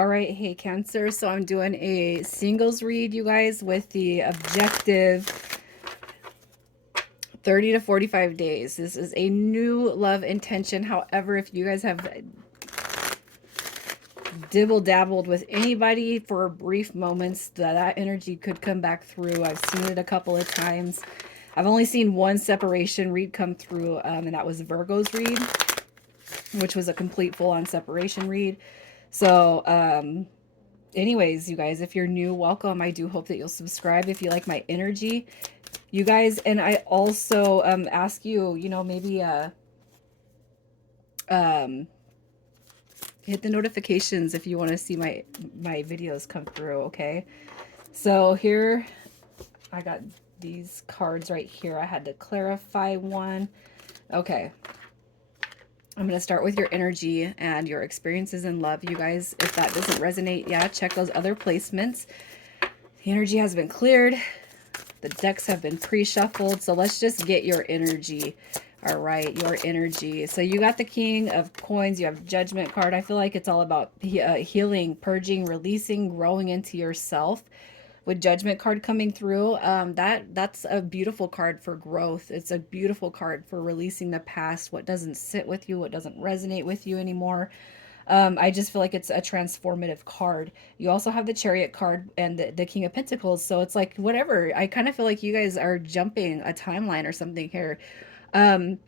All right, hey Cancer. So I'm doing a singles read, you guys, with the objective 30 to 45 days. This is a new love intention. However, if you guys have dibble dabbled with anybody for brief moments, that energy could come back through. I've seen it a couple of times. I've only seen one separation read come through, and that was Virgo's read, which was a complete full-on separation read. So, anyways, you guys, if you're new, welcome. I do hope that you'll subscribe if you like my energy, you guys. And I also ask you, maybe um, hit the notifications if you want to see my videos come through. Okay, so here I got these cards right here. I had to clarify one. Okay, I'm going to start with your energy and your experiences in love, you guys. If that doesn't resonate, yeah, check those other placements. The energy has been cleared. The decks have been pre-shuffled, so let's just get your energy. All right, your energy. So you got the King of Coins. You have Judgment card. I feel like it's all about healing, purging, releasing, growing into yourself. With Judgment card coming through, that's a beautiful card for growth. It's a beautiful card for releasing the past, what doesn't sit with you, what doesn't resonate with you anymore. I just feel like it's a transformative card. You also have the Chariot card and the King of Pentacles. So it's like, whatever. I kind of feel like you guys are jumping a timeline or something here. Um,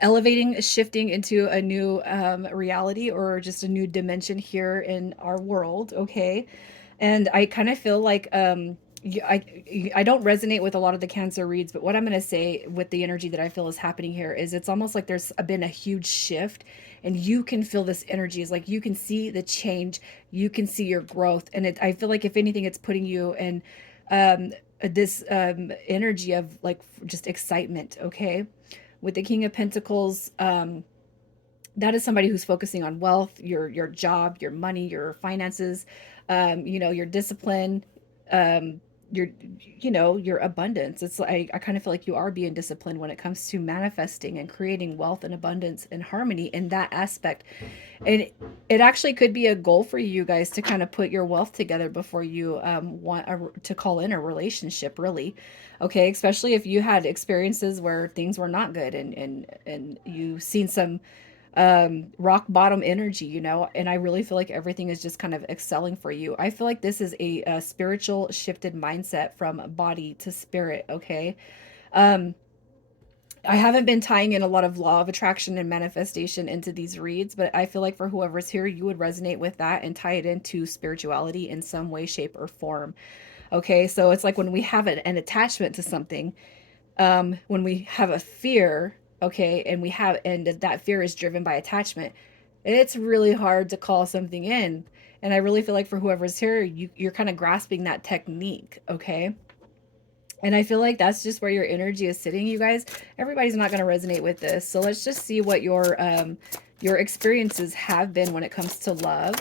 Elevating, shifting into a new reality or just a new dimension here in our world. Okay. And I kind of feel like I don't resonate with a lot of the Cancer reads, but what I'm going to say with the energy that I feel is happening here is it's almost like there's been a huge shift, and you can feel this energy. Is like you can see the change, you can see your growth, and I feel like if anything, it's putting you in this energy of like just excitement. Okay, with the King of Pentacles. That is somebody who's focusing on wealth, your job, your money, your finances, your discipline, um, your your abundance. It's like I kind of feel like you are being disciplined when it comes to manifesting and creating wealth and abundance and harmony in that aspect. And it actually could be a goal for you guys to kind of put your wealth together before you want to call in a relationship, really. Okay, especially if you had experiences where things were not good, and you've seen some rock bottom energy, and I really feel like everything is just kind of excelling for you. I feel like this is a spiritual shifted mindset from body to spirit. Okay. um I haven't been tying in a lot of law of attraction and manifestation into these reads, but I feel like for whoever's here, you would resonate with that and tie it into spirituality in some way, shape, or form. Okay, so it's like when we have an attachment to something, when we have a fear, okay, and that fear is driven by attachment, it's really hard to call something in. And I really feel like for whoever's here, you're kind of grasping that technique. Okay, and I feel like that's just where your energy is sitting, you guys. Everybody's not going to resonate with this, so let's just see what your experiences have been when it comes to love.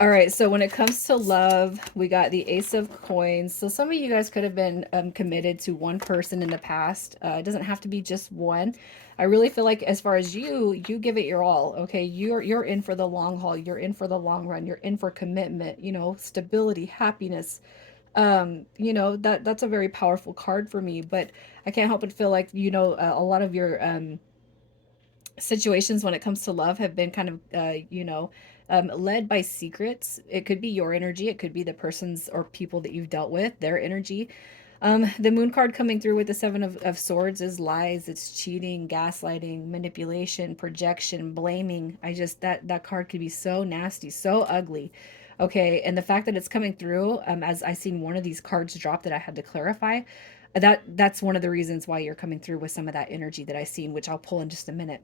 All right, so when it comes to love, we got the Ace of Coins. So some of you guys could have been committed to one person in the past. It doesn't have to be just one. I really feel like as far as you give it your all. Okay, you're in for the long haul. You're in for the long run. You're in for commitment. Stability, happiness. That's a very powerful card for me. But I can't help but feel like a lot of your situations when it comes to love have been kind of led by secrets. It could be your energy, it could be the person's or people that you've dealt with, their energy. The Moon card coming through with the Seven of Swords is lies, it's cheating, gaslighting, manipulation, projection, blaming. That card could be so nasty, so ugly. Okay, and the fact that it's coming through, as I seen one of these cards drop that I had to clarify, that's one of the reasons why you're coming through with some of that energy that I seen, which I'll pull in just a minute.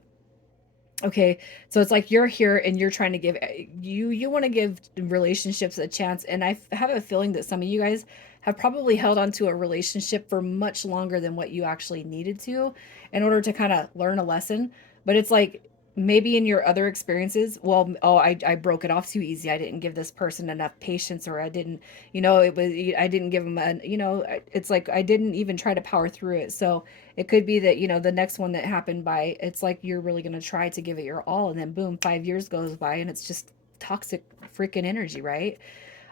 Okay, so it's like you're here and you're trying to give you want to give relationships a chance, and have a feeling that some of you guys have probably held on to a relationship for much longer than what you actually needed to in order to kind of learn a lesson. But it's like maybe in your other experiences, well, oh, I broke it off too easy. I didn't give this person enough patience, or I didn't, I didn't give them it's like I didn't even try to power through it. So it could be that, the next one that happened by, it's like you're really going to try to give it your all, and then boom, 5 years goes by and it's just toxic freaking energy, right?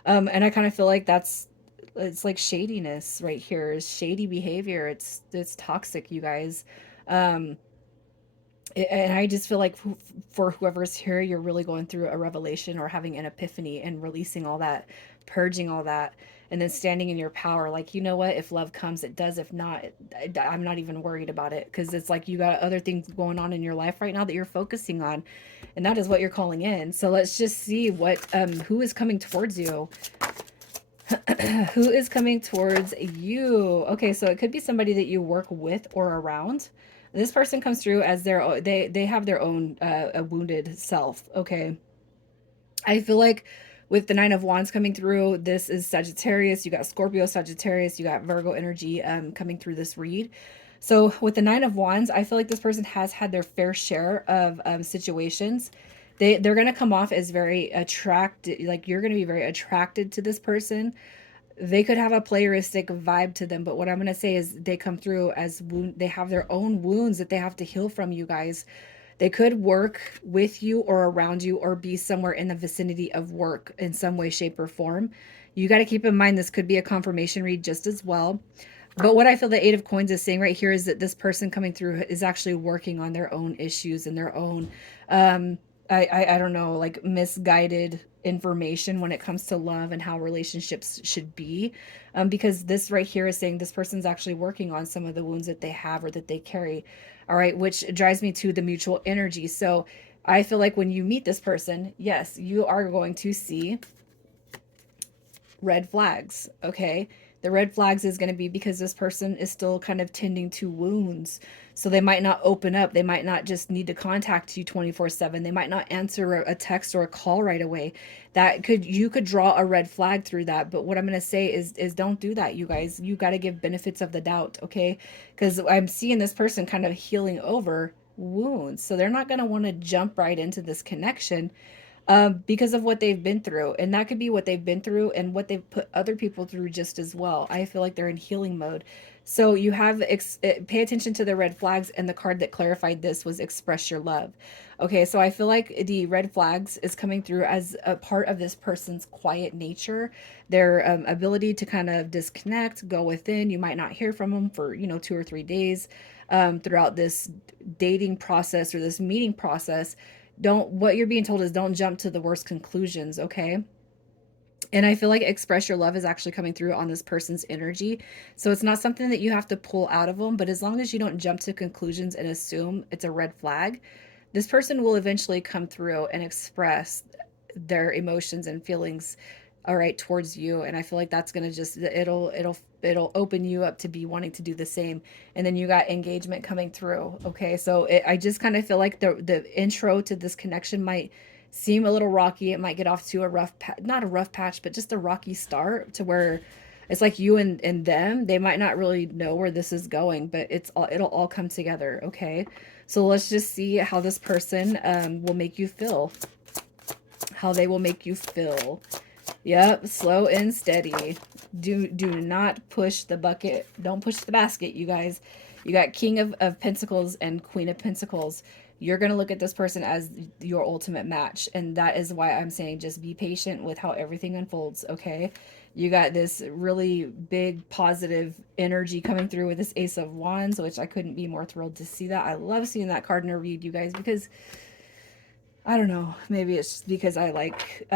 And I kind of feel like it's like shadiness right here, is shady behavior. It's toxic, you guys. Um, and I just feel like for whoever's here, you're really going through a revelation or having an epiphany and releasing all that, purging all that, and then standing in your power. Like, you know what? If love comes, it does. If not, I'm not even worried about it, because it's like you got other things going on in your life right now that you're focusing on, and that is what you're calling in. So let's just see who is coming towards you. Who is coming towards you? Okay, so it could be somebody that you work with or around. This person comes through as they have their own a wounded self. Okay, I feel like with the Nine of Wands coming through, this is Sagittarius. You got Scorpio, Sagittarius. You got Virgo energy coming through this read. So with the Nine of Wands, I feel like this person has had their fair share of situations. They're gonna come off as very attracted. Like, you're gonna be very attracted to this person. They could have a playeristic vibe to them, but what I'm going to say is they come through as they have their own wounds that they have to heal from, you guys. They could work with you or around you or be somewhere in the vicinity of work in some way, shape, or form. You got to keep in mind this could be a confirmation read just as well. But what I feel the Eight of Coins is saying right here is that this person coming through is actually working on their own issues and their own, um, I don't know, like misguided information when it comes to love and how relationships should be. Because this right here is saying this person's actually working on some of the wounds that they have or that they carry. All right, which drives me to the mutual energy. So I feel like when you meet this person, yes, you are going to see red flags. Okay. The red flags is going to be because this person is still kind of tending to wounds. So they might not open up. They might not just need to contact you 24/7. They might not answer a text or a call right away. You could draw a red flag through that. But what I'm going to say is don't do that, you guys. You got to give benefits of the doubt. Okay. Because I'm seeing this person kind of healing over wounds. So they're not going to want to jump right into this connection because of what they've been through. And that could be what they've been through and what they've put other people through just as well. I feel like they're in healing mode. So you have, pay attention to the red flags. And the card that clarified this was express your love. Okay, so I feel like the red flags is coming through as a part of this person's quiet nature, their ability to kind of disconnect, go within. You might not hear from them for, 2 or 3 days throughout this dating process or this meeting process. Don't What you're being told is don't jump to the worst conclusions, okay? And I feel like express your love is actually coming through on this person's energy. So it's not something that you have to pull out of them, but as long as you don't jump to conclusions and assume it's a red flag, this person will eventually come through and express their emotions and feelings, all right, towards you. And I feel like that's going to just it'll open you up to be wanting to do the same. And then you got engagement coming through. Okay, so I just kind of feel like the intro to this connection might seem a little rocky. It might get off to a not a rough patch, but just a rocky start, to where it's like you and them, they might not really know where this is going, but it'll all come together. Okay, so let's just see how this person will make you feel, how they will make you feel. Yep, slow and steady. Do not push the bucket. Don't push the basket, you guys. You got King of Pentacles and Queen of Pentacles. You're going to look at this person as your ultimate match. And that is why I'm saying just be patient with how everything unfolds, okay? You got this really big positive energy coming through with this Ace of Wands, which I couldn't be more thrilled to see that. I love seeing that card in a read, you guys, because I don't know, maybe it's just because I like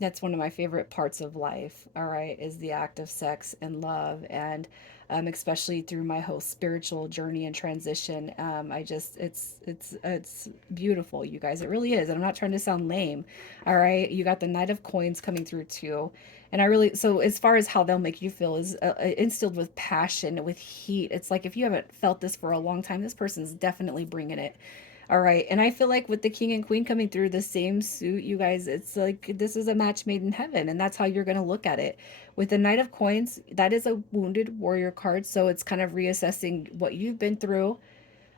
that's one of my favorite parts of life, all right, is the act of sex and love. And especially through my whole spiritual journey and transition, I just it's beautiful, you guys. It really is. And I'm not trying to sound lame. All right, you got the Knight of Coins coming through too. And I really, so as far as how they'll make you feel is instilled with passion, with heat. It's like if you haven't felt this for a long time, this person's definitely bringing it. All right. And I feel like with the king and queen coming through the same suit, you guys, it's like this is a match made in heaven. And that's how you're going to look at it. With the Knight of Coins, that is a wounded warrior card. So it's kind of reassessing what you've been through,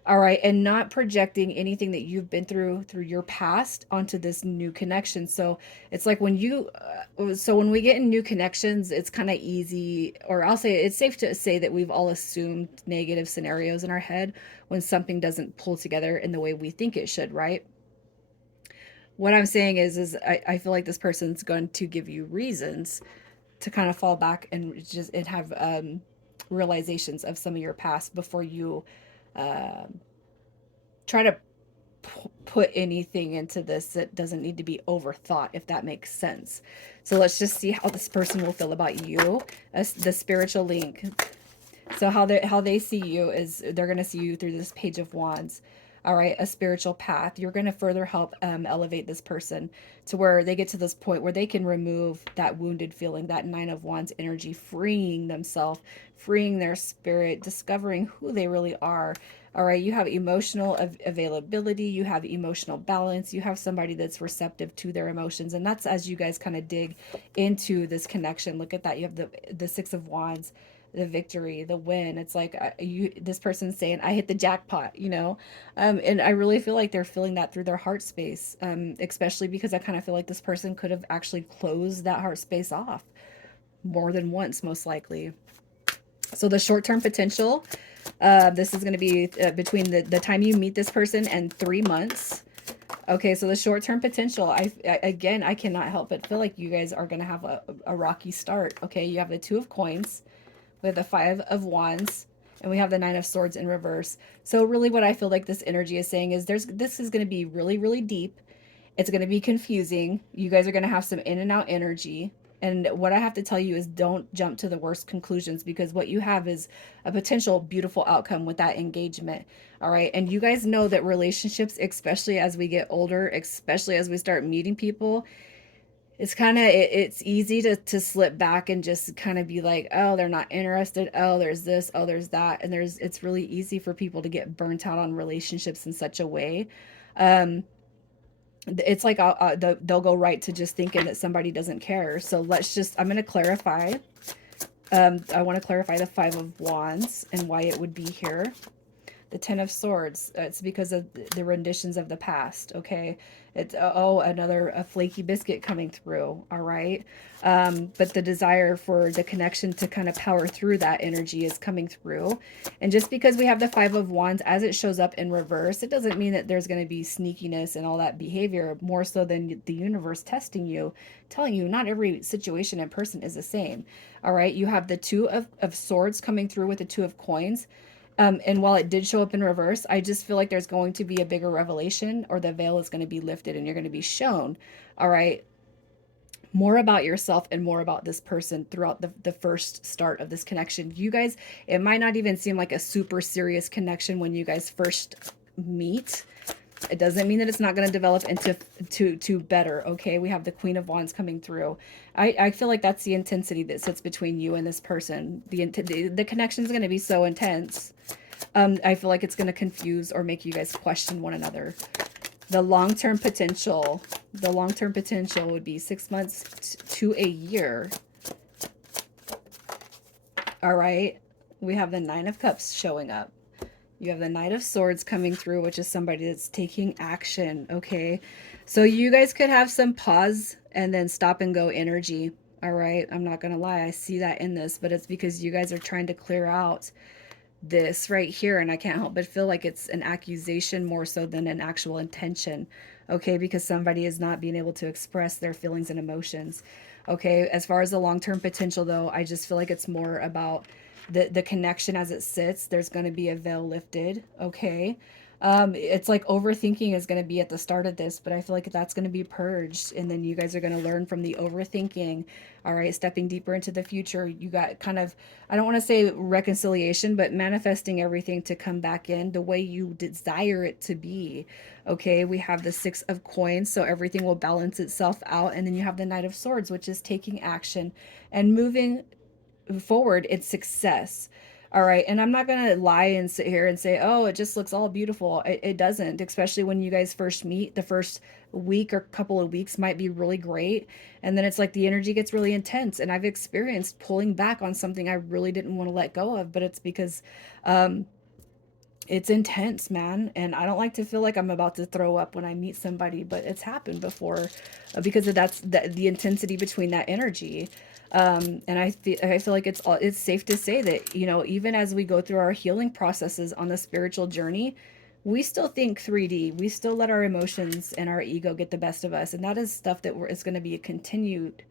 all right, and not projecting anything that you've been through your past onto this new connection. So it's like so when we get in new connections, it's kind of easy, or I'll say it's safe to say that we've all assumed negative scenarios in our head when something doesn't pull together in the way we think it should, right? what I'm saying is I feel like this person's going to give you reasons to kind of fall back and just and have realizations of some of your past before you try to put anything into this that doesn't need to be overthought, if that makes sense. So let's just see how this person will feel about you as the spiritual link. So how they see you is they're going to see you through this page of wands. All right, a spiritual path. You're going to further help elevate this person to where they get to this point where they can remove that wounded feeling, that nine of wands energy, freeing themselves, freeing their spirit, discovering who they really are. All right, you have emotional availability, you have emotional balance, you have somebody that's receptive to their emotions, and that's as you guys kind of dig into this connection. Look at that. You have the six of wands, the victory, the win. It's like this person's saying, I hit the jackpot, you know? And I really feel like they're feeling that through their heart space, especially because I kind of feel like this person could have actually closed that heart space off more than once, most likely. So the short-term potential, this is going to be between the time you meet this person and 3 months. Okay, so the short-term potential, again, I cannot help but feel like you guys are going to have a rocky start. Okay, you have the two of coins, we have the five of wands, and we have the nine of swords in reverse. So really what I feel like this energy is saying is this is going to be really, really deep. It's going to be confusing. You guys are going to have some in and out energy. And what I have to tell you is don't jump to the worst conclusions, because what you have is a potential beautiful outcome with that engagement. All right. And you guys know that relationships, especially as we get older, especially as we start meeting people, it's kind of it's easy to slip back and just kind of be like, oh, they're not interested, oh, there's this, oh, there's that, and there's it's really easy for people to get burnt out on relationships in such a way. um it's like they'll go right to just thinking that somebody doesn't care. So let's just, I'm going to clarify. I want to clarify the five of wands and why it would be here. The ten of swords, it's because of the renditions of the past. Okay, it's oh, another a flaky biscuit coming through. All right. But the desire for the connection to kind of power through that energy is coming through. And just because we have the five of wands as it shows up in reverse, it doesn't mean that there's going to be sneakiness and all that behavior, more so than the universe testing you, telling you not every situation and person is the same. All right, you have the two of swords coming through with the two of coins. And while it did show up in reverse, I just feel like there's going to be a bigger revelation, or the veil is going to be lifted and you're going to be shown, all right, more about yourself and more about this person throughout the first start of this connection. You guys, it might not even seem like a super serious connection when you guys first meet. It doesn't mean that it's not going to develop into to better. Okay, we have the Queen of Wands coming through. I feel like that's the intensity that sits between you and this person. The connection is going to be so intense. I feel like it's going to confuse or make you guys question one another. The long-term potential, would be 6 months to a year. All right, we have the Nine of Cups showing up. You have the Knight of Swords coming through, which is somebody that's taking action, okay? So you guys could have some pause and then stop and go energy, all right? I'm not going to lie. I see that in this, but it's because you guys are trying to clear out this right here, and I can't help but feel like it's an accusation more so than an actual intention, okay? Because somebody is not being able to express their feelings and emotions, okay? As far as the long-term potential, though, I just feel like it's more about the connection as it sits. There's going to be a veil lifted, okay? It's like overthinking is going to be at the start of this, but I feel like that's going to be purged, and then you guys are going to learn from the overthinking. All right, stepping deeper into the future, you got kind of, I don't want to say reconciliation, but manifesting everything to come back in the way you desire it to be. Okay, we have the Six of Coins, so everything will balance itself out, and then you have the Knight of Swords, which is taking action and moving forward. It's success. All right, and I'm not gonna lie and sit here and say, oh, it just looks all beautiful. It doesn't, especially when you guys first meet. The first week or couple of weeks might be really great, and then it's like the energy gets really intense, and I've experienced pulling back on something I really didn't want to let go of, but it's because it's intense, man. And I don't like to feel like I'm about to throw up when I meet somebody, but it's happened before, because of the intensity between that energy. And I feel like it's safe to say that, you know, even as we go through our healing processes on the spiritual journey, we still think 3D. We still let our emotions and our ego get the best of us, and that is stuff that is going to be a continued.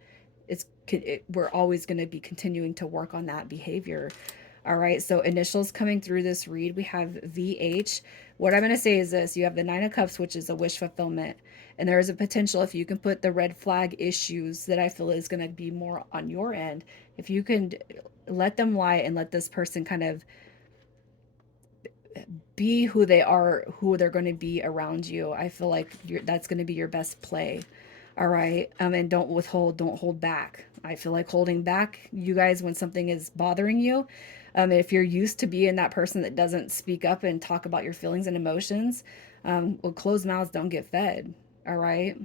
We're always going to be continuing to work on that behavior. All right. So initials coming through this read, we have VH. What I'm going to say is this: you have the Nine of Cups, which is a wish fulfillment, and there is a potential if you can put the red flag issues that I feel is going to be more on your end. If you can let them lie and let this person kind of be who they are, who they're going to be around you. I feel like that's going to be your best play. All right. And don't withhold, don't hold back. I feel like holding back, you guys, when something is bothering you, if you're used to being that person that doesn't speak up and talk about your feelings and emotions, well, closed mouths don't get fed. All right.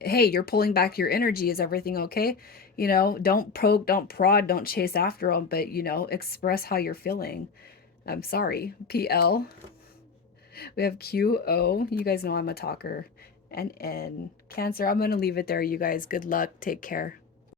Hey, you're pulling back your energy. Is everything okay? Don't poke, don't prod, don't chase after them, but, express how you're feeling. I'm sorry. PL. We have QO. You guys know I'm a talker. And N. Cancer. I'm going to leave it there, you guys. Good luck. Take care.